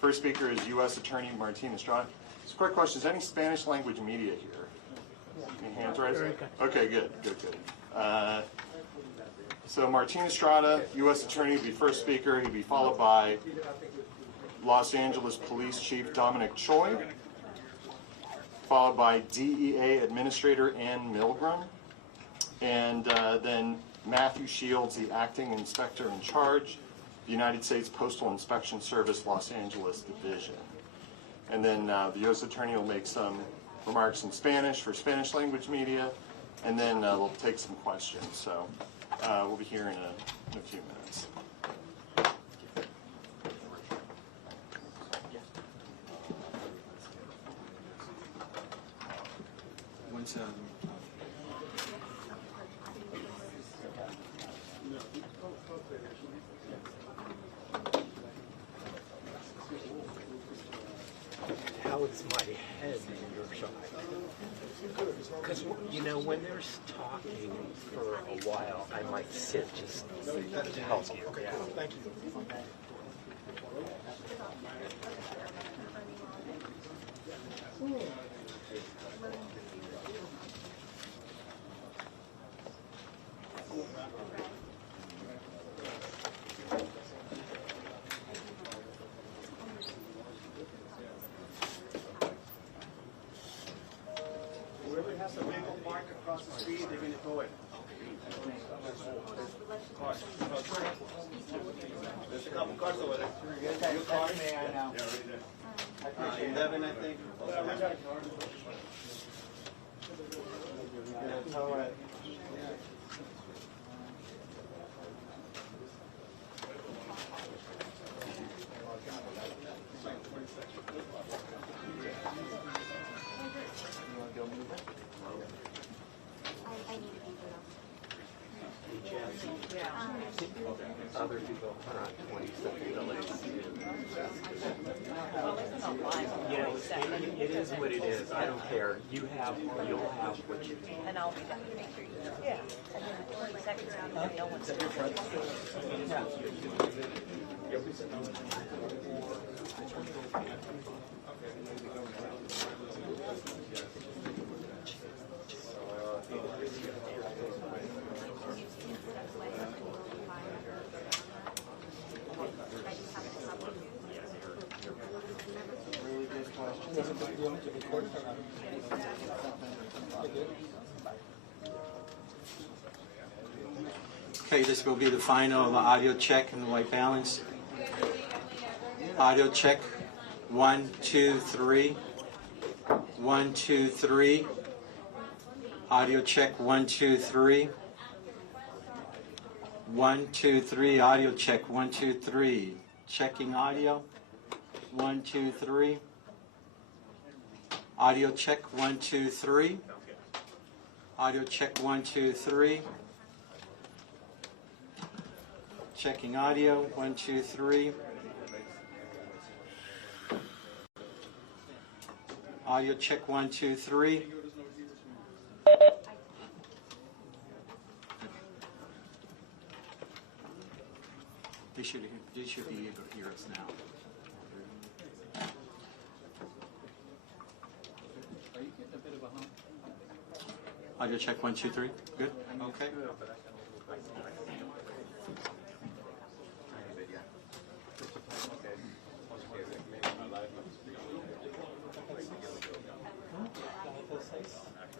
First speaker is U.S. Attorney Martin Estrada. Just a quick question, is any Spanish language media here? Any hands raised? Okay, good. So Martin Estrada, U.S. Attorney, will be first speaker. He'll be followed by Los Angeles Police Chief Dominic Choi, followed by DEA Administrator Ann Milgram, and then Matthew Shields, the Acting Inspector in Charge, the United States Postal Inspection Service, Los Angeles Division. And then the U.S. Attorney will make some remarks in Spanish for Spanish language media, and then we'll take some questions. So we'll be here in a few minutes. How is my head in your side? Because, you know, when there's talking for a while, I might sit just to help you. Yeah. Thank you. There's a couple cars over there. Your car? I know. 11, I think. That's all right. Other people are on 20-something delays. You know, it is what it is. I don't care. You'll have what you need. And I'll be done. Yeah. And then 20 seconds after no one's Okay, this will be the final audio check and the white balance. Audio check, 1, 2, 3. 1, 2, 3. Audio check, 1, 2, 3. 1, 2, 3. Audio check, 1, 2, 3. Checking audio, 1, 2, 3. Audio check, 1, 2, 3. Audio check, 1, 2, 3. Checking audio, 1, 2, 3. Audio check, 1, 2, 3. They should be able to hear us now. Are you getting a bit of a hump? Audio check, 1, 2, 3. Good? Okay.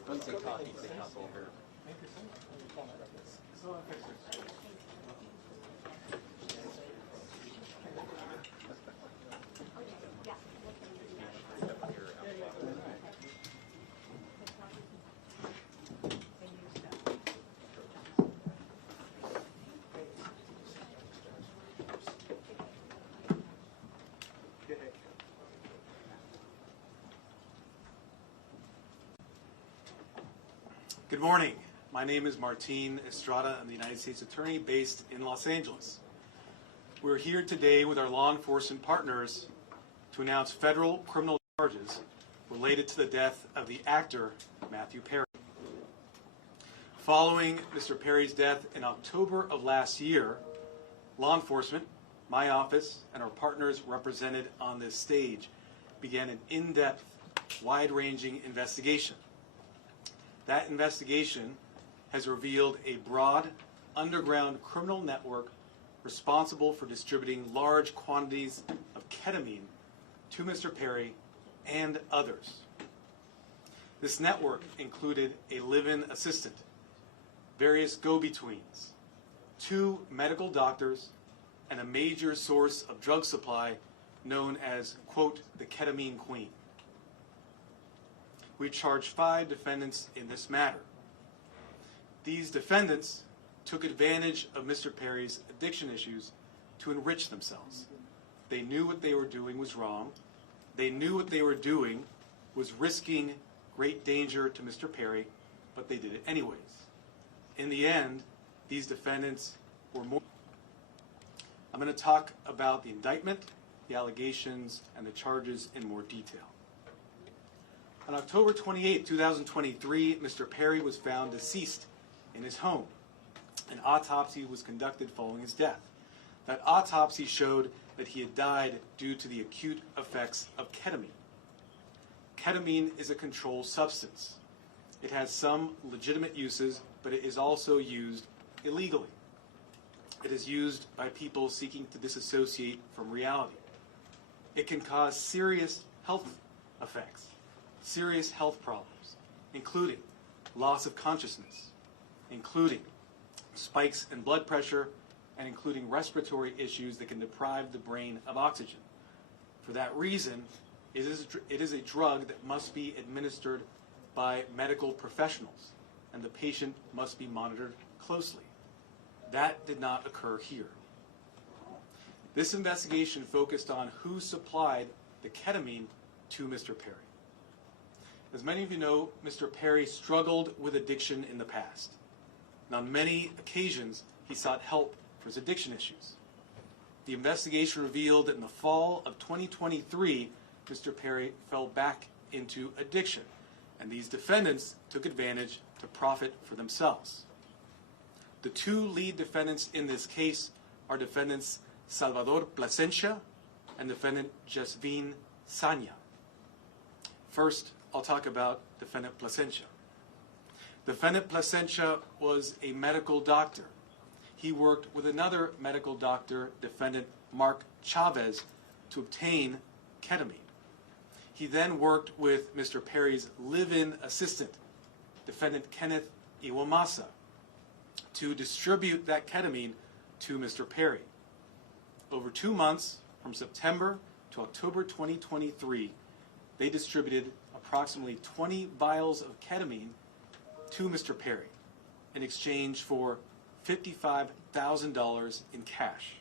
Once they talk, you can hop over. Good morning. My name is Martin Estrada. I'm the United States Attorney based in Los Angeles. We're here today with our law enforcement partners to announce federal criminal charges related to the death of the actor Matthew Perry. Following Mr. Perry's death in October of last year, law enforcement my office and our partners represented on this stage began an in-depth, wide-ranging investigation. That investigation has revealed a broad, underground criminal network responsible for distributing large quantities of ketamine to Mr. Perry and others. This network included a live-in assistant, various go-betweens, 2 medical doctors, and a major source of drug supply known as, quote, the ketamine queen. We charged 5 defendants in this matter. These defendants took advantage of Mr. Perry's addiction issues to enrich themselves. They knew what they were doing was wrong. They knew what they were doing was risking great danger to Mr. Perry, but they did it anyways. In the end, these defendants were more. I'm going to talk about the indictment, the allegations, and the charges in more detail. On October 28, 2023, Mr. Perry was found deceased in his home. An autopsy was conducted following his death. That autopsy showed that he had died due to the acute effects of ketamine. Ketamine is a controlled substance. It has some legitimate uses, but it is also used illegally. It is used by people seeking to disassociate from reality. It can cause serious health effects, serious health problems, including loss of consciousness, including spikes in blood pressure, and including respiratory issues that can deprive the brain of oxygen. For that reason, it is a drug that must be administered by medical professionals, and the patient must be monitored closely. That did not occur here. This investigation focused on who supplied the ketamine to Mr. Perry. As many of you know, Mr. Perry struggled with addiction in the past. And on many occasions, he sought help for his addiction issues. The investigation revealed that in the fall of 2023, Mr. Perry fell back into addiction, and these defendants took advantage to profit for themselves. The 2 lead defendants in this case are defendants Salvador Plasencia and defendant Jasvin Sanya. First, I'll talk about defendant Plasencia. Defendant Plasencia was a medical doctor. He worked with another medical doctor, defendant Mark Chavez, to obtain ketamine. He then worked with Mr. Perry's live-in assistant, defendant Kenneth Iwamasa, to distribute that ketamine to Mr. Perry. Over 2 months, from September to October 2023, they distributed approximately 20 vials of ketamine to Mr. Perry in exchange for $55,000 in cash.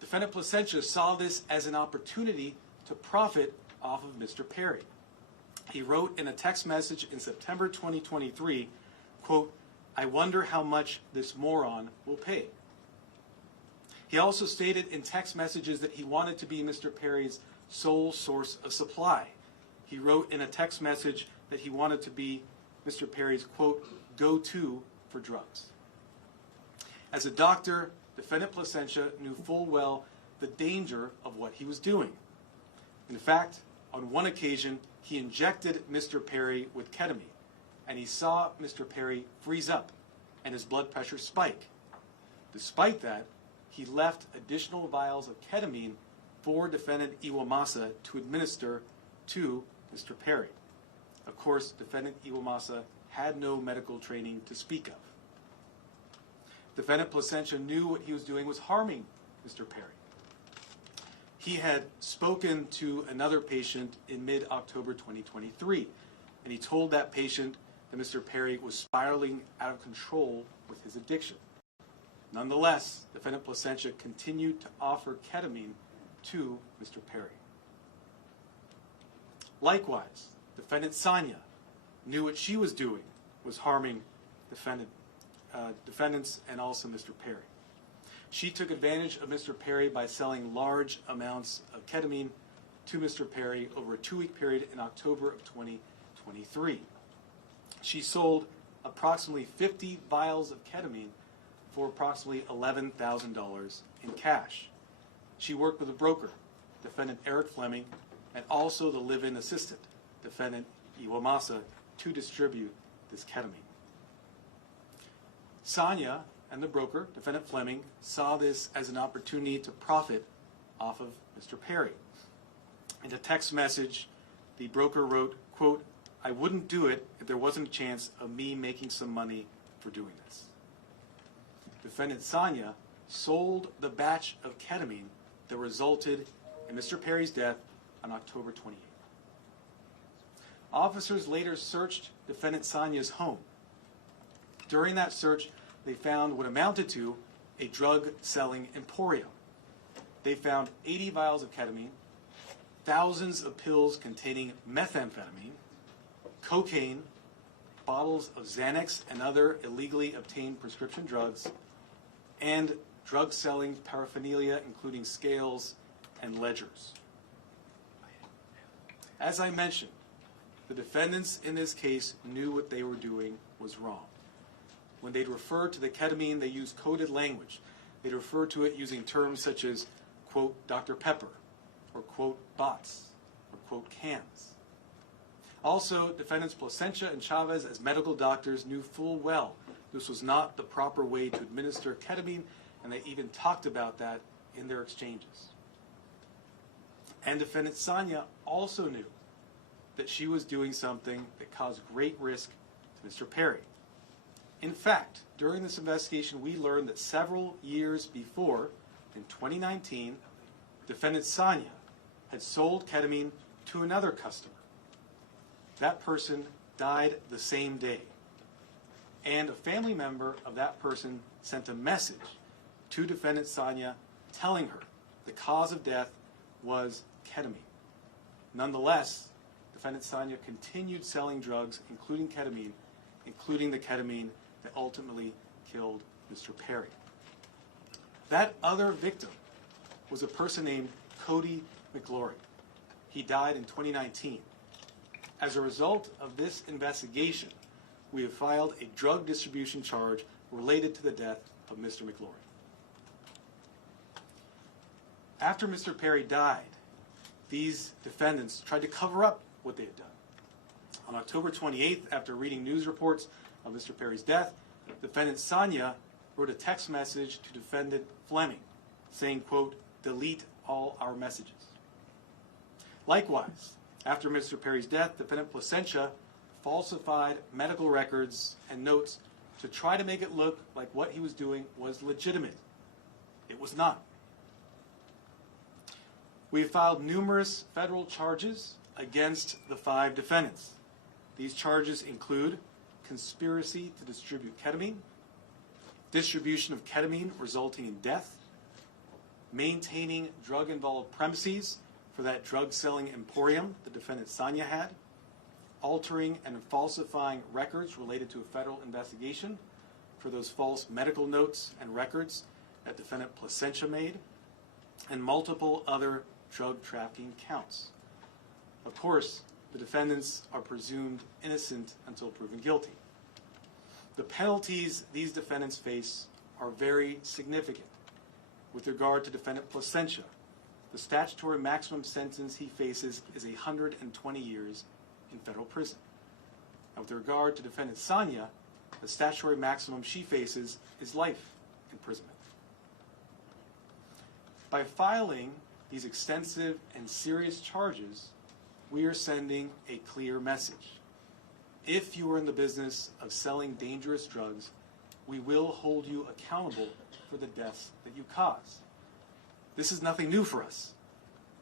Defendant Plasencia saw this as an opportunity to profit off of Mr. Perry. He wrote in a text message in September 2023, quote, "I wonder how much this moron will pay." He also stated in text messages that he wanted to be Mr. Perry's sole source of supply. He wrote in a text message that he wanted to be Mr. Perry's, quote, "go-to for drugs." As a doctor, defendant Plasencia knew full well the danger of what he was doing. In fact, on one occasion, he injected Mr. Perry with ketamine, and he saw Mr. Perry freeze up and his blood pressure spike. Despite that, he left additional vials of ketamine for defendant Iwamasa to administer to Mr. Perry. Of course, defendant Iwamasa had no medical training to speak of. Defendant Plasencia knew what he was doing was harming Mr. Perry. He had spoken to another patient in mid-October 2023, and he told that patient that Mr. Perry was spiraling out of control with his addiction. Nonetheless, defendant Plasencia continued to offer ketamine to Mr. Perry. Likewise, defendant Sanya knew what she was doing was harming defendants and also Mr. Perry. She took advantage of Mr. Perry by selling large amounts of ketamine to Mr. Perry over a 2-week period in October of 2023. She sold approximately 50 vials of ketamine for approximately $11,000 in cash. She worked with a broker, defendant Eric Fleming, and also the live-in assistant, defendant Iwamasa, to distribute this ketamine. Sonia and the broker, defendant Fleming, saw this as an opportunity to profit off of Mr. Perry. In a text message, the broker wrote, quote, "I wouldn't do it if there wasn't a chance of me making some money for doing this." Defendant Sonia sold the batch of ketamine that resulted in Mr. Perry's death on October 28th. Officers later searched defendant Sonia's home. During that search, they found what amounted to a drug-selling emporium. They found 80 vials of ketamine, thousands of pills containing methamphetamine, cocaine, bottles of Xanax and other illegally obtained prescription drugs, and drug-selling paraphernalia, including scales and ledgers. As I mentioned, the defendants in this case knew what they were doing was wrong. When they'd refer to the ketamine, they used coded language. They'd refer to it using terms such as, quote, Dr. Pepper, or quote, bots, or quote, cans. Also, defendants Placencia and Chavez, as medical doctors, knew full well this was not the proper way to administer ketamine, and they even talked about that in their exchanges. And defendant Sonia also knew that she was doing something that caused great risk to Mr. Perry. In fact, during this investigation, we learned that several years before, in 2019, defendant Sonia had sold ketamine to another customer. That person died the same day. And a family member of that person sent a message to defendant Sonia telling her the cause of death was ketamine. Nonetheless, defendant Sonia continued selling drugs, including the ketamine that ultimately killed Mr. Perry. That other victim was a person named Cody McGlory. He died in 2019. As a result of this investigation, we have filed a drug distribution charge related to the death of Mr. McGlory. After Mr. Perry died, these defendants tried to cover up what they had done. On October 28th, after reading news reports of Mr. Perry's death, defendant Sonia wrote a text message to defendant Fleming saying, quote, delete all our messages. Likewise, after Mr. Perry's death, defendant Placencia falsified medical records and notes to try to make it look like what he was doing was legitimate. It was not. We have filed numerous federal charges against the 5 defendants. These charges include conspiracy to distribute ketamine, distribution of ketamine resulting in death, maintaining drug-involved premises for that drug-selling emporium the defendant Sonia had, altering and falsifying records related to a federal investigation for those false medical notes and records that defendant Placencia made, and multiple other drug trafficking counts. Of course, the defendants are presumed innocent until proven guilty. The penalties these defendants face are very significant. With regard to defendant Placencia, the statutory maximum sentence he faces is 120 years in federal prison. And with regard to defendant Sonia, the statutory maximum she faces is life imprisonment. By filing these extensive and serious charges, we are sending a clear message. If you are in the business of selling dangerous drugs, we will hold you accountable for the deaths that you cause. This is nothing new for us.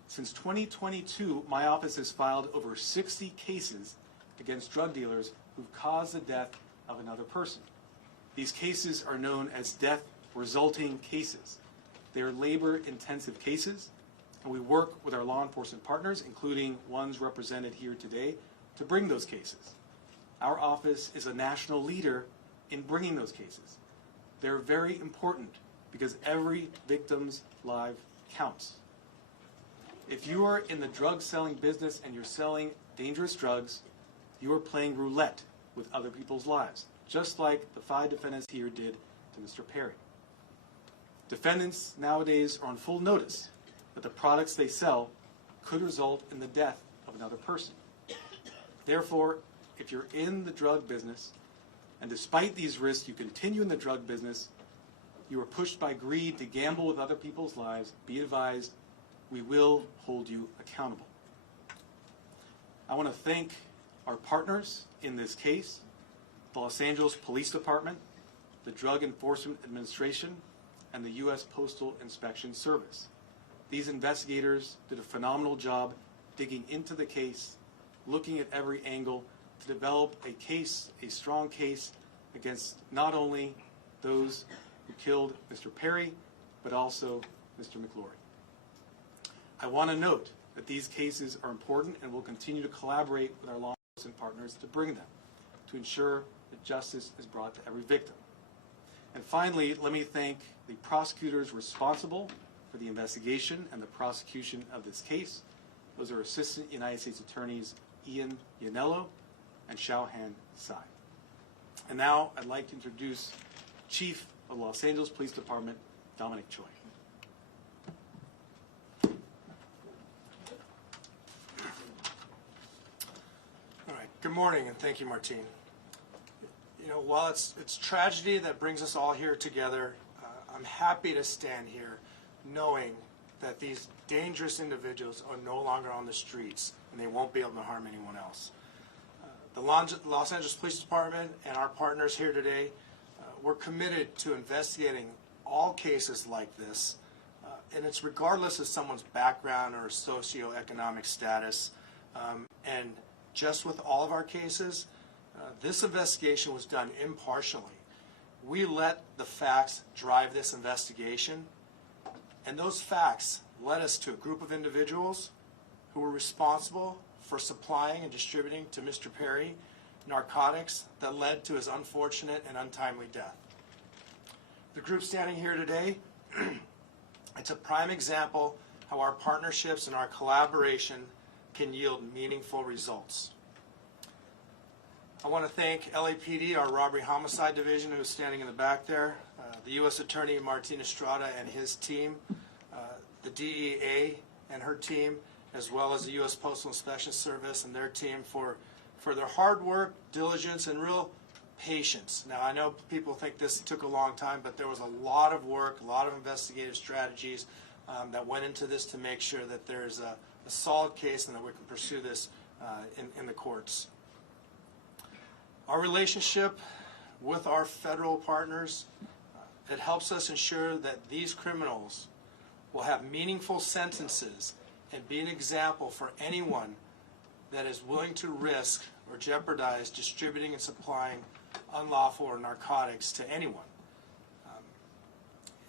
Since 2022, my office has filed over 60 cases against drug dealers who've caused the death of another person. These cases are known as death resulting cases. They are labor-intensive cases, and we work with our law enforcement partners, including ones represented here today, to bring those cases. Our office is a national leader in bringing those cases. They're very important because every victim's life counts. If you are in the drug selling business and you're selling dangerous drugs, you are playing roulette with other people's lives, just like the 5 defendants here did to to Mr. Perry. Defendants nowadays are on full notice that the products they sell could result in the death of another person. Therefore, if you're in the drug business, and despite these risks you continue in the drug business, you are pushed by greed to gamble with other people's lives, be advised, we will hold you accountable. I want to thank our partners in this case, the Los Angeles Police Department, the Drug Enforcement Administration, and the U.S. Postal Inspection Service. These investigators did a phenomenal job digging into the case, looking at every angle to develop a case, a strong case, against not only those who killed Mr. Perry, but also Mr. McLaury. I want to note that these cases are important and will continue to collaborate with our law enforcement partners to bring them, to ensure that justice is brought to every victim. And finally, let me thank the prosecutors responsible for the investigation and the prosecution of this case. Those are Assistant United States Attorneys Ian Yanello and Xiaohan Tsai. And now I'd like to introduce Chief of the Los Angeles Police Department, Dominic Choi. All right. Good morning, and thank you, Martine. You know, while it's tragedy that brings us all here together, I'm happy to stand here knowing that these dangerous individuals are no longer on the streets and they won't be able to harm anyone else. The Los Angeles Police Department and our partners here today, we're committed to investigating all cases like this, and it's regardless of someone's background or socioeconomic status. And just with all of our cases, this investigation was done impartially. We let the facts drive this investigation, and those facts led us to a group of individuals who were responsible for supplying and distributing to Mr. Perry narcotics that led to his unfortunate and untimely death. The group standing here today, it's a prime example how our partnerships and our collaboration can yield meaningful results. I want to thank LAPD, our Robbery Homicide Division, who's standing in the back there, the U.S. Attorney Martin Estrada and his team, the DEA and her team, as well as the U.S. Postal Inspection Service and their team for their hard work, diligence, and real patience. Now, I know people think this took a long time, but there was a lot of work, a lot of investigative strategies that went into this to make sure that there's a solid case and that we can pursue this in the courts. Our relationship with our federal partners, it helps us ensure that these criminals will have meaningful sentences and be an example for anyone that is willing to risk or jeopardize distributing and supplying unlawful or narcotics to anyone.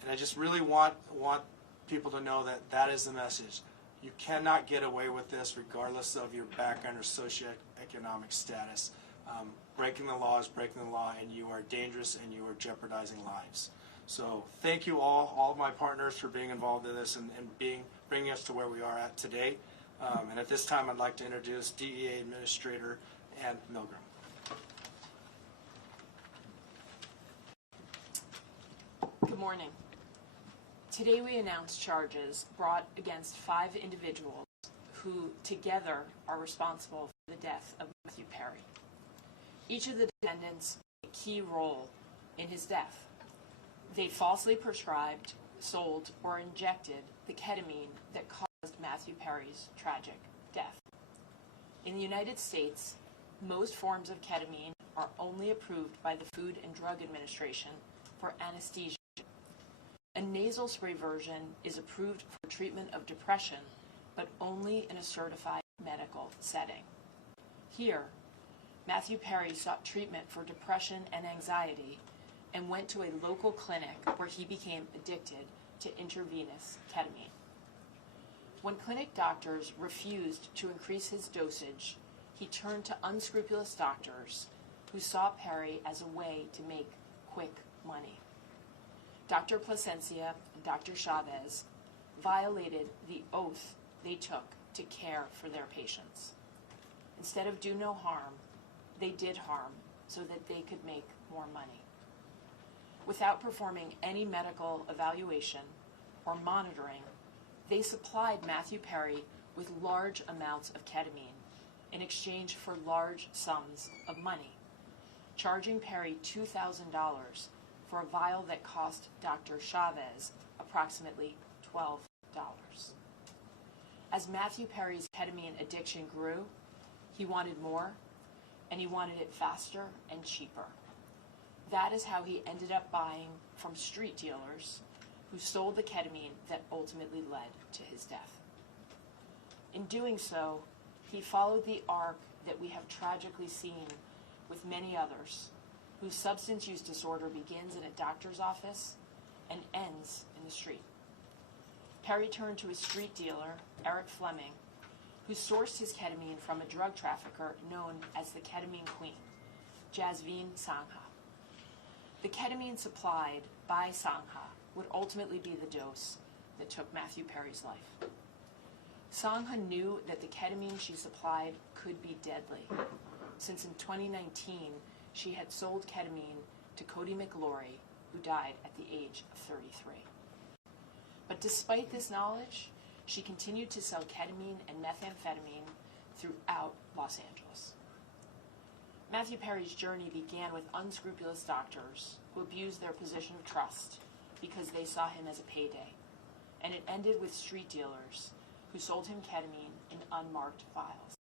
And I just really want people to know that that is the message. You cannot get away with this regardless of your background or socioeconomic status. Breaking the law is breaking the law, and you are dangerous and you are jeopardizing lives. So thank you all of my partners for being involved in this and bringing us to where we are at today. And at this time, I'd like to introduce DEA Administrator Ann Milgram. Good morning. Today we announce charges brought against 5 individuals who together are responsible for the death of Matthew Perry. Each of the defendants played a key role in his death. They falsely prescribed, sold, or injected the ketamine that caused Matthew Perry's tragic death. In the United States, most forms of ketamine are only approved by the Food and Drug Administration for anesthesia. A nasal spray version is approved for treatment of depression, but only in a certified medical setting. Here, Matthew Perry sought treatment for depression and anxiety and went to a local clinic where he became addicted to intravenous ketamine. When clinic doctors refused to increase his dosage, he turned to unscrupulous doctors who saw Perry as a way to make quick money. Dr. Plasencia and Dr. Chavez violated the oath they took to care for their patients. Instead of do no harm, they did harm so that they could make more money. Without performing any medical evaluation or monitoring, they supplied Matthew Perry with large amounts of ketamine in exchange for large sums of money, charging Perry $2,000 for a vial that cost Dr. Chavez approximately $12. As Matthew Perry's ketamine addiction grew, he wanted more, and he wanted it faster and cheaper. That is how he ended up buying from street dealers who sold the ketamine that ultimately led to his death. In doing so, he followed the arc that we have tragically seen with many others, whose substance use disorder begins in a doctor's office and ends in the street. Perry turned to his street dealer, Eric Fleming, who sourced his ketamine from a drug trafficker known as the Ketamine Queen, Jasveen Sangha. The ketamine supplied by Sangha would ultimately be the dose that took Matthew Perry's life. Sangha knew that the ketamine she supplied could be deadly, since in 2019 she had sold ketamine to Cody McLaury, who died at the age of 33. But despite this knowledge, she continued to sell ketamine and methamphetamine throughout Los Angeles. Matthew Perry's journey began with unscrupulous doctors who abused their position of trust because they saw him as a payday, and it ended with street dealers who sold him ketamine in unmarked vials.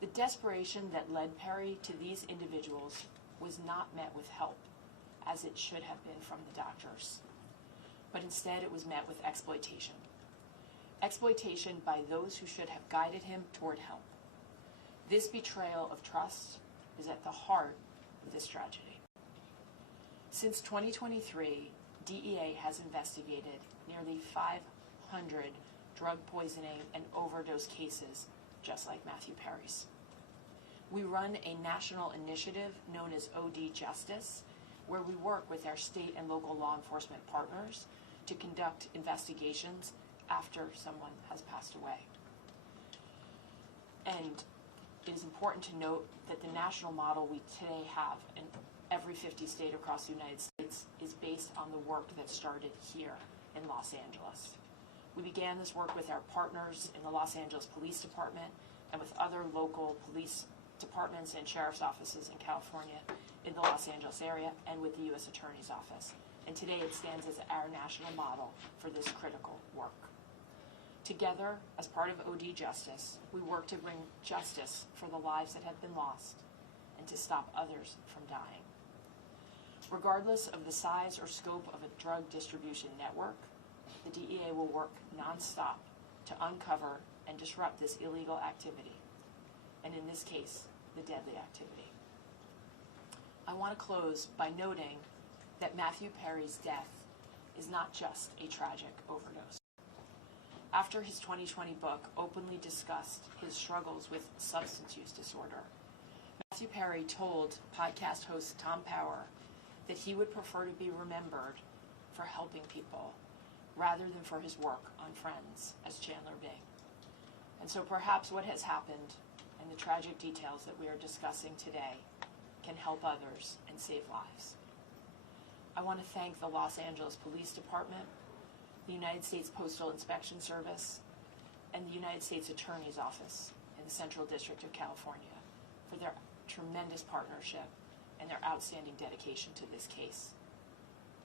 The desperation that led Perry to these individuals was not met with help, as it should have been from the doctors, but instead it was met with exploitation. Exploitation by those who should have guided him toward help. This betrayal of trust is at the heart of this tragedy. Since 2023, DEA has investigated nearly 500 drug poisoning and overdose cases just like Matthew Perry's. We run a national initiative known as OD Justice, where we work with our state and local law enforcement partners to conduct investigations after someone has passed away. And it is important to note that the national model we today have in every 50 state across the United States is based on the work that started here in Los Angeles. We began this work with our partners in the Los Angeles Police Department and with other local police departments and sheriff's offices in California, in the Los Angeles area, and with the U.S. Attorney's Office. And today it stands as our national model for this critical work. Together, as part of OD Justice, we work to bring justice for the lives that have been lost and to stop others from dying. Regardless of the size or scope of a drug distribution network, the DEA will work nonstop to uncover and disrupt this illegal activity, and in this case, the deadly activity. I want to close by noting that Matthew Perry's death is not just a tragic overdose. After his 2020 book openly discussed his struggles with substance use disorder, Matthew Perry told podcast host Tom Power that he would prefer to be remembered for helping people rather than for his work on Friends as Chandler Bing. And so perhaps what has happened and the tragic details that we are discussing today can help others and save lives. I want to thank the Los Angeles Police Department, the United States Postal Inspection Service, and the United States Attorney's Office in the Central District of California for their tremendous partnership and their outstanding dedication to this case.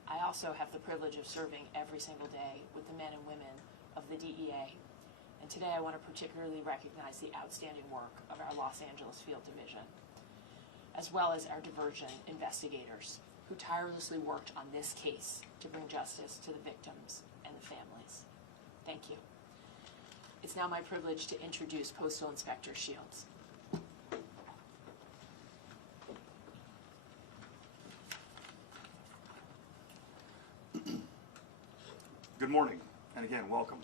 I also have the privilege of serving every single day with the men and women of the DEA, and today I want to particularly recognize the outstanding work of our Los Angeles Field Division, as well as our diversion investigators who tirelessly worked on this case to bring justice to the victims and the families. Thank you. It's now my privilege to introduce Postal Inspector Shields. Good morning, and again, welcome.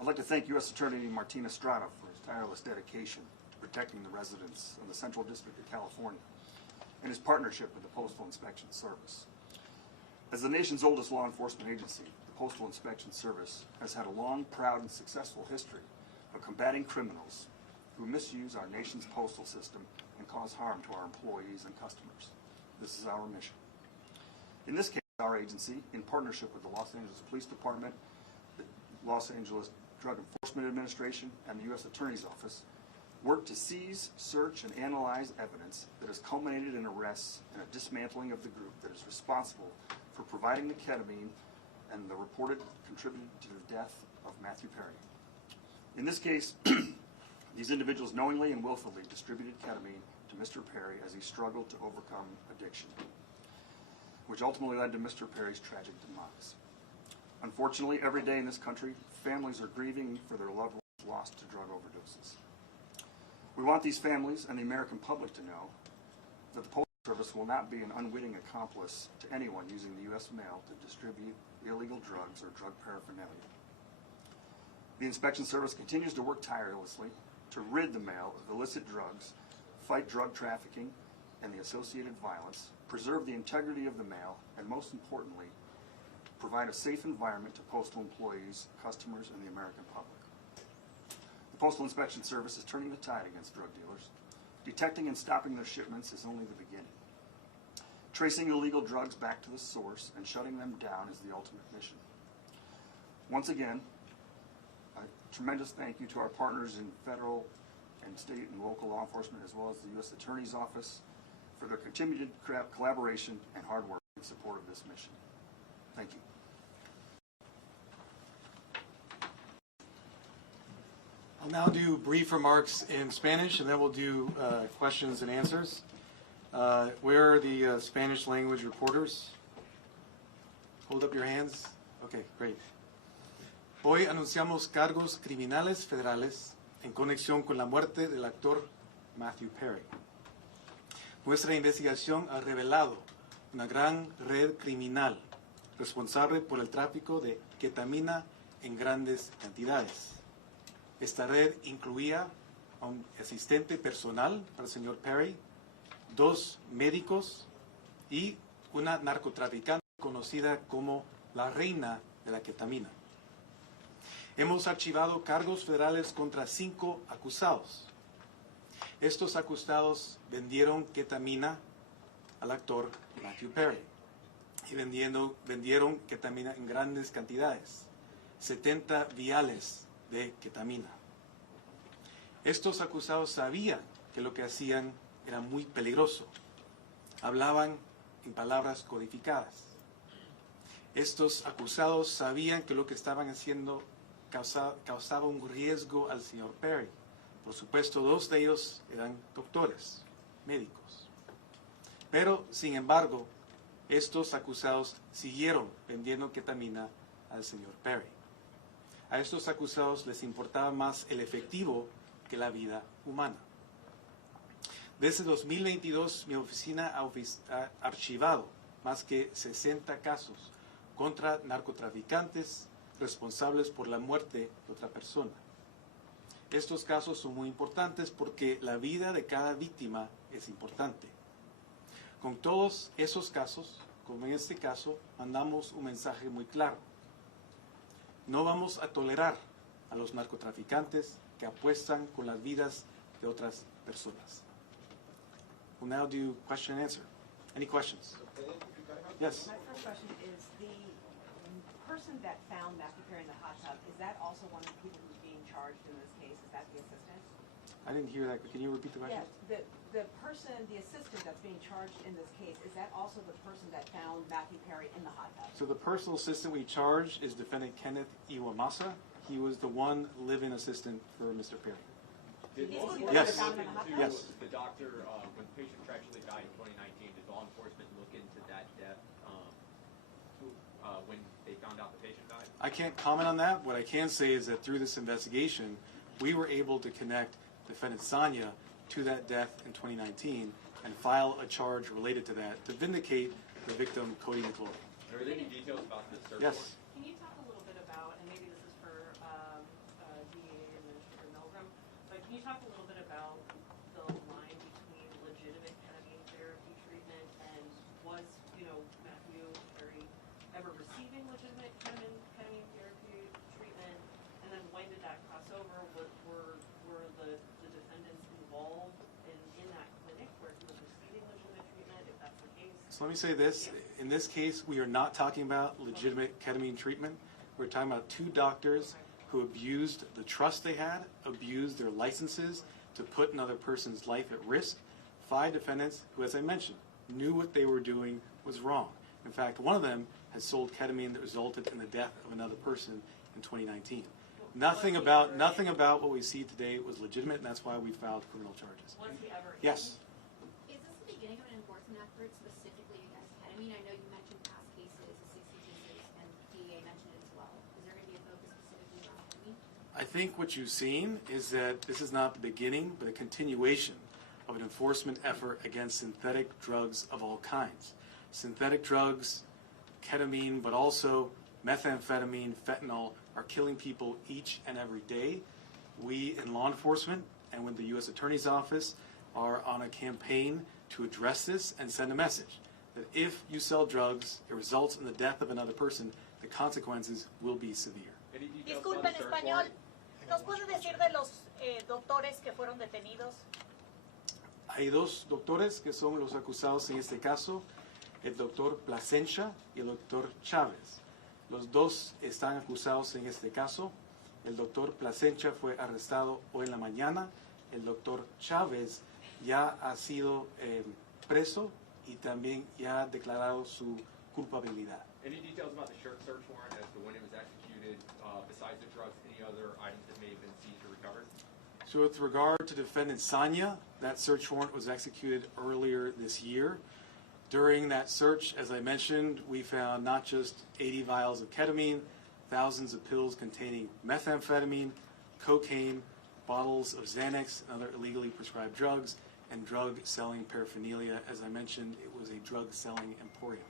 I'd like to thank U.S. Attorney Martin Estrada for his tireless dedication to protecting the residents of the Central District of California and his partnership with the Postal Inspection Service. As the nation's oldest law enforcement agency, the Postal Inspection Service has had a long, proud, and successful history of combating criminals who misuse our nation's postal system and cause harm to our employees and customers. This is our mission. In this case, our agency, in partnership with the Los Angeles Police Department, the Los Angeles Drug Enforcement Administration, and the U.S. Attorney's Office, worked to seize, search, and analyze evidence that has culminated in arrests and a dismantling of the group that is responsible for providing the ketamine and the reported contributed to the death of Matthew Perry. In this case, these individuals knowingly and willfully distributed ketamine to Mr. Perry as he struggled to overcome addiction, which ultimately led to Mr. Perry's tragic demise. Unfortunately, every day in this country, families are grieving for their loved ones lost to drug overdoses. We want these families and the American public to know that the Postal Service will not be an unwitting accomplice to anyone using the U.S. mail to distribute illegal drugs or drug paraphernalia. The Inspection Service continues to work tirelessly to rid the mail of illicit drugs, fight drug trafficking and the associated violence, preserve the integrity of the mail, and most importantly, provide a safe environment to postal employees, customers, and the American public. The Postal Inspection Service is turning the tide against drug dealers. Detecting and stopping their shipments is only the beginning. Tracing illegal drugs back to the source and shutting them down is the ultimate mission. Once again, a tremendous thank you to our partners in federal and state and local law enforcement, as well as the U.S. Attorney's Office, for their continued collaboration and hard work in support of this mission. Thank you. I'll now do brief remarks in Spanish, and then we'll do questions and answers. Where are the Spanish language reporters? Hold up your hands. Okay, great. Hoy anunciamos cargos criminales federales en conexión con la muerte del actor Matthew Perry. Nuestra investigación ha revelado una gran red criminal responsable por el tráfico de ketamina en grandes cantidades. Esta red incluía a un asistente personal para el señor Perry, 2 médicos y una narcotraficante conocida como la reina de la ketamina. Hemos archivado cargos federales contra 5 acusados. Estos acusados vendieron ketamina al actor Matthew Perry y vendieron ketamina en grandes cantidades, 70 viales de ketamina. Estos acusados sabían que lo que hacían era muy peligroso. Hablaban en palabras codificadas. Estos acusados sabían que lo que estaban haciendo causaba un riesgo al señor Perry. Por supuesto, 2 de ellos eran doctores, médicos. Pero, sin embargo, estos acusados siguieron vendiendo ketamina al señor Perry. A estos acusados les importaba más el efectivo que la vida humana. Desde 2022, mi oficina ha archivado más que 60 casos contra narcotraficantes responsables por la muerte de otra persona. Estos casos son muy importantes porque la vida de cada víctima es importante. Con todos esos casos, como en este caso, mandamos un mensaje muy claro. No vamos a tolerar a los narcotraficantes que apuestan con las vidas de otras personas. We'll now do question and answer. Any questions? Yes. My first question is, the person that found Matthew Perry in the hot tub, is that also one of the people who's being charged in this case? Is that the assistant? I didn't hear that. Can you repeat the question? Yes. The person, the assistant that's being charged in this case, is that also the person that found Matthew Perry in the hot tub? So the personal assistant we charged is defendant Kenneth Iwamasa. He was the one live-in assistant for Mr. Perry. Yes. Yes. The doctor, when the patient tragically died in 2019, did law enforcement look into that death when they found out the patient died? I can't comment on that. What I can say is that through this investigation, we were able to connect defendant Sanya to that death in 2019 and file a charge related to that to vindicate the victim, Cody McClory. Are there any details about this search Yes. warrant? Can you talk a little bit about, and maybe this is for DEA Administrator Milgram, but can you talk a little bit about the line between legitimate ketamine therapy treatment and was, Matthew Perry ever receiving legitimate ketamine therapy treatment, and then when did that cross over? Were the defendants involved in that clinic where he was receiving legitimate treatment, if that's the case? So let me say this. in this case, we are not talking about legitimate ketamine treatment. We're talking about two doctors who abused the trust they had, abused their licenses to put another person's life at risk. 5 defendants who, as I mentioned, knew what they were doing was wrong. In fact, one of them has sold ketamine that resulted in the death of another person in 2019. Nothing about what we see today was legitimate, and that's why we filed criminal charges. Was he ever? Yes. Is this the beginning of an enforcement effort specifically against ketamine? I know you mentioned past cases, the 60 cases, and DEA mentioned it as well. Is there going to be a focus specifically around ketamine? I think what you've seen is that this is not the beginning, but a continuation of an enforcement effort against synthetic drugs of all kinds. Synthetic drugs, ketamine, but also methamphetamine, fentanyl, are killing people each and every day. We in law enforcement and with the U.S. Attorney's Office are on a campaign to address this and send a message that if you sell drugs, it results in the death of another person, the consequences will be severe. Disculpe, en español, ¿nos puede decir de los doctores que fueron detenidos? Hay 2 doctores que son los acusados en este caso, el doctor Plasencia y el doctor Chávez. Los 2 están acusados en este caso. El doctor Plasencia fue arrestado hoy en la mañana. El doctor Chávez ya ha sido preso y también ya ha declarado su culpabilidad. Any details about the search warrant as to when it was executed, besides the drugs, any other items that may have been seized or recovered? So with regard to defendant Sanya, that search warrant was executed earlier this year. During that search, as I mentioned, we found not just 80 vials of ketamine, thousands of pills containing methamphetamine, cocaine, bottles of Xanax and other illegally prescribed drugs, and drug-selling paraphernalia. As I mentioned, it was a drug-selling emporium.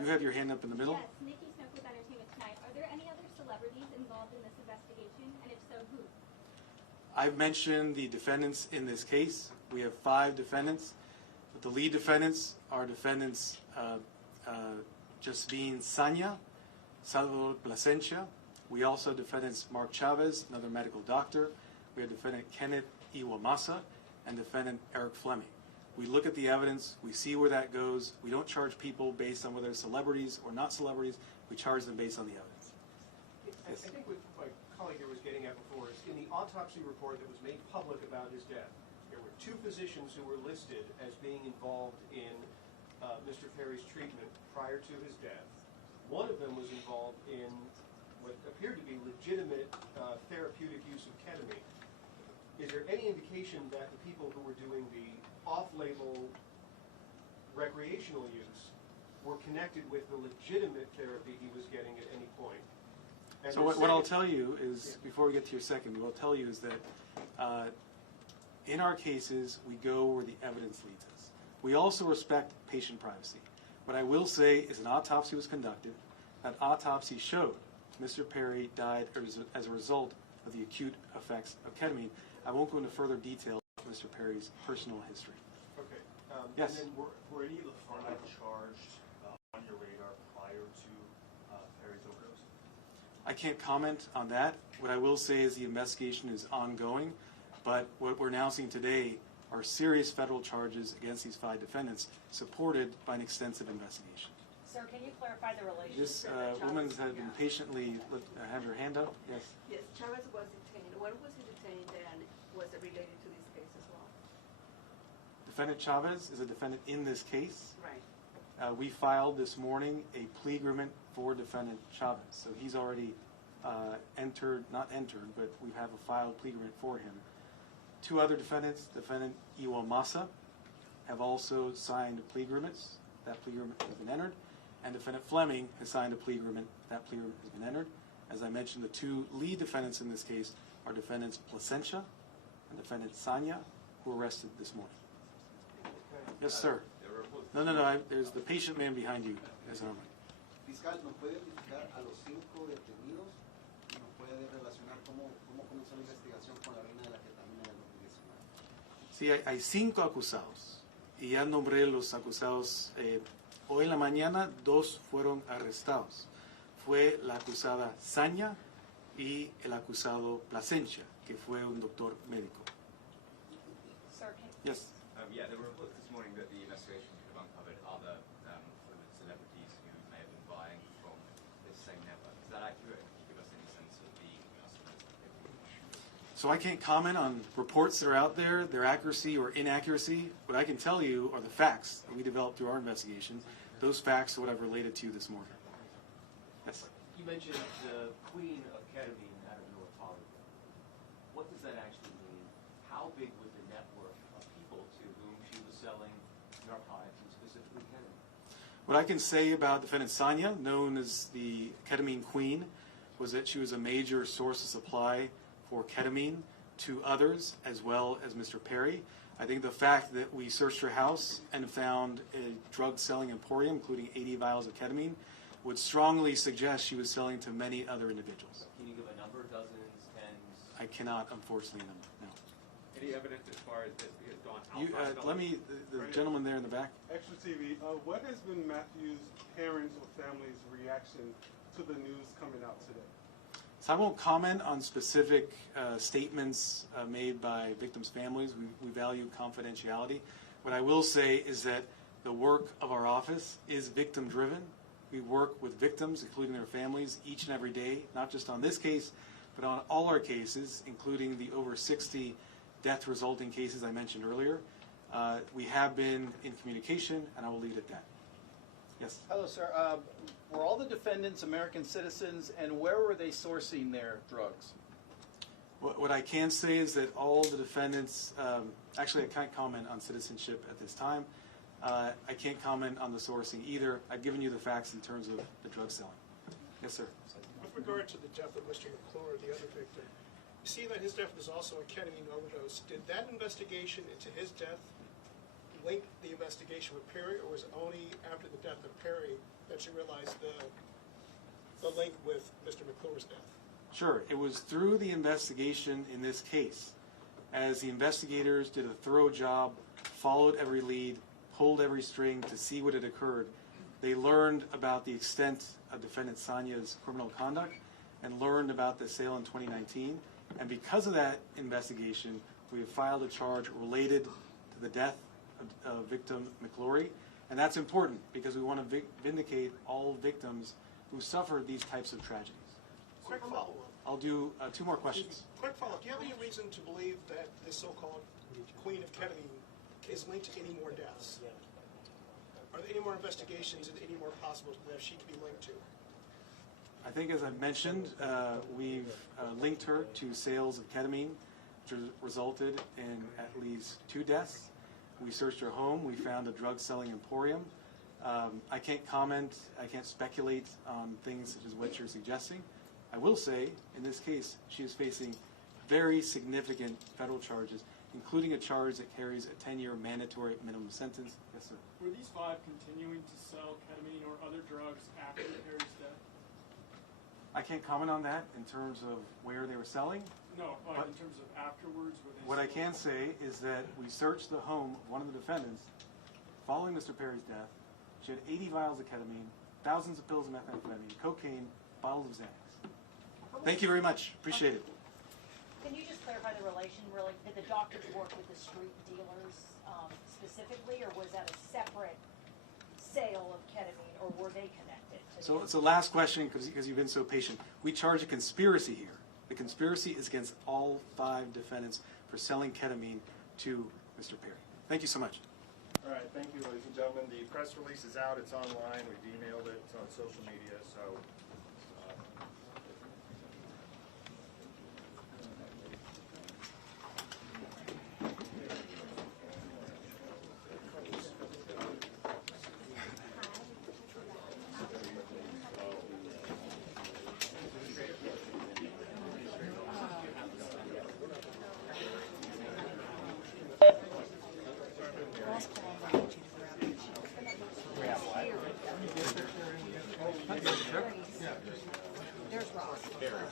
You have your hand up in the middle. Yes, Nikki Smith with Entertainment Tonight. Are there any other celebrities involved in this investigation, and if so, who? I've mentioned the defendants in this case. We have 5 defendants. But the lead defendants are defendants Jasmine Sanya, Salvador Plasencia. We also have defendants Mark Chavez, another medical doctor. We have defendant Kenneth Iwamasa and defendant Eric Fleming. We look at the evidence, we see where that goes. We don't charge people based on whether they're celebrities or not celebrities. We charge them based on the evidence. Yes. I think what my colleague here was getting at before is in the autopsy report that was made public about his death, there were 2 physicians who were listed as being involved in Mr. Perry's treatment prior to his death. One of them was involved in what appeared to be legitimate therapeutic use of ketamine. Is there any indication that the people who were doing the off-label recreational use were connected with the legitimate therapy he was getting at any point? And So what I'll tell you is, before we get to your second, what I'll tell you is that in our cases, we go where the evidence leads us. We also respect patient privacy. What I will say is an autopsy was conducted. That autopsy showed Mr. Perry died as a result of the acute effects of ketamine. I won't go into further detail of Mr. Perry's personal history. Okay. Yes. And then were any of the pharma charged on your radar prior to Perry's overdose? I can't comment on that. What I will say is the investigation is ongoing, but what we're announcing today are serious federal charges against these 5 defendants, supported by an extensive investigation. Sir, can you clarify the relationship? This woman has been patiently had her hand up. Yes. Yes, Chavez was detained. When was he detained, and was it related to this case as well? Defendant Chavez is a defendant in this case. Right. We filed this morning a plea agreement for defendant Chavez. So he's already not entered, but we have a filed plea agreement for him. 2 other defendants, defendant Iwamasa, have also signed plea agreements. That plea agreement has been entered. And defendant Fleming has signed a plea agreement. That plea agreement has been entered. As I mentioned, the 2 lead defendants in this case are defendants Plasencia and defendant Sanya, who were arrested this morning. Yes, sir. No. There's the patient man behind you. Yes, sir. Fiscal, ¿nos puede identificar a los 5 detenidos y nos puede relacionar cómo comenzó la investigación con la vena de la ketamina del 2019? Sí, hay 5 acusados y ya nombré los acusados. Hoy en la mañana 2 fueron arrestados. Fue la acusada Sanya y el acusado Plasencia, que fue un doctor médico. Sir, Yes. Yeah, there were reports this morning that the investigation could have uncovered other celebrities So I can't comment on reports that are out there, their accuracy or inaccuracy. What I can tell you are the facts that we developed through our investigation. Those facts are what I've related to you this morning. Yes? You mentioned the queen of ketamine out of North Hollywood. What does that actually mean? How big was the network of people to whom she was selling narcotics, and specifically ketamine? What I can say about defendant Sonia, known as the ketamine queen, was that she was a major source of supply for ketamine to others, as well as Mr. Perry. I think the fact that we searched her house and found a drug-selling emporium, including 80 vials of ketamine, would strongly suggest she was selling to many other individuals. Can you give a number, dozens, tens? I cannot, unfortunately, no. Any evidence as far as this has gone outside? Let me, the gentleman there in the back. Extra TV, what has been Matthew's parents' or family's reaction to the news coming out today? So I won't comment on specific statements made by victims' families. We value confidentiality. What I will say is that the work of our office is victim-driven. We work with victims, including their families, each and every day, not just on this case, but on all our cases, including the over 60 death-resulting cases I mentioned earlier. We have been in communication, and I will leave it at that. Yes? Hello, sir. Were all the defendants American citizens, and where were they sourcing their drugs? What I can say is that all the defendants, actually I can't comment on citizenship at this time. I can't comment on the sourcing either. I've given you the facts in terms of the drug selling. Yes, sir. With regard to the death of Mr. McClure, the other victim, you see that his death was also a ketamine overdose. Did that investigation into his death link the investigation with Perry, or was it only after the death of Perry that you realized the link with Mr. McClure's death? Sure. It was through the investigation in this case, as the investigators did a thorough job, followed every lead, pulled every string to see what had occurred. They learned about the extent of defendant Sonia's criminal conduct and learned about the sale in 2019. And because of that investigation, we have filed a charge related to the death of victim McClure. And that's important because we want to vindicate all victims who suffer these types of tragedies. Quick follow-up. I'll do 2 more questions. Quick follow-up. Do you have any reason to believe that this so-called queen of ketamine is linked to any more deaths? Are there any more investigations and any more possible that she could be linked to? I think, as I mentioned, we've linked her to sales of ketamine, which resulted in at least 2 deaths. We searched her home. We found a drug-selling emporium. I can't comment. I can't speculate on things such as what you're suggesting. I will say, in this case, she is facing very significant federal charges, including a charge that carries a 10-year mandatory minimum sentence. Yes, sir. Were these 5 continuing to sell ketamine or other drugs after Perry's death? I can't comment on that in terms of where they were selling. No, in terms of afterwards. Were they What I can say is that we searched the home of one of the defendants following Mr. Perry's death. She had 80 vials of ketamine, thousands of pills of methamphetamine, cocaine, bottles of Xanax. Thank you very much. Appreciate it. Can you just clarify the relation, really? Did the doctors work with the street dealers specifically, or was that a separate sale of ketamine, or were they connected to So last question, because you've been so patient. We charge a conspiracy here. The conspiracy is against all 5 defendants for selling ketamine to Mr. Perry. Thank you so much. All right, thank you, ladies and gentlemen. The press release is out. It's online. We've emailed it. It's on social media. So.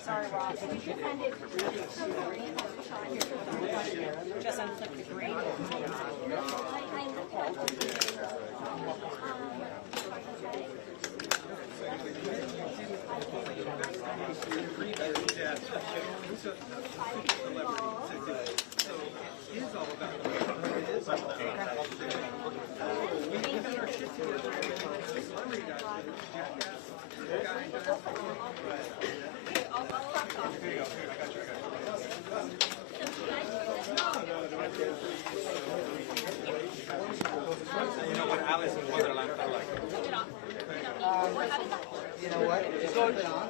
Sorry, Ross. Did you find it just unclick the green? I'll talk to you. You know what? It's all John.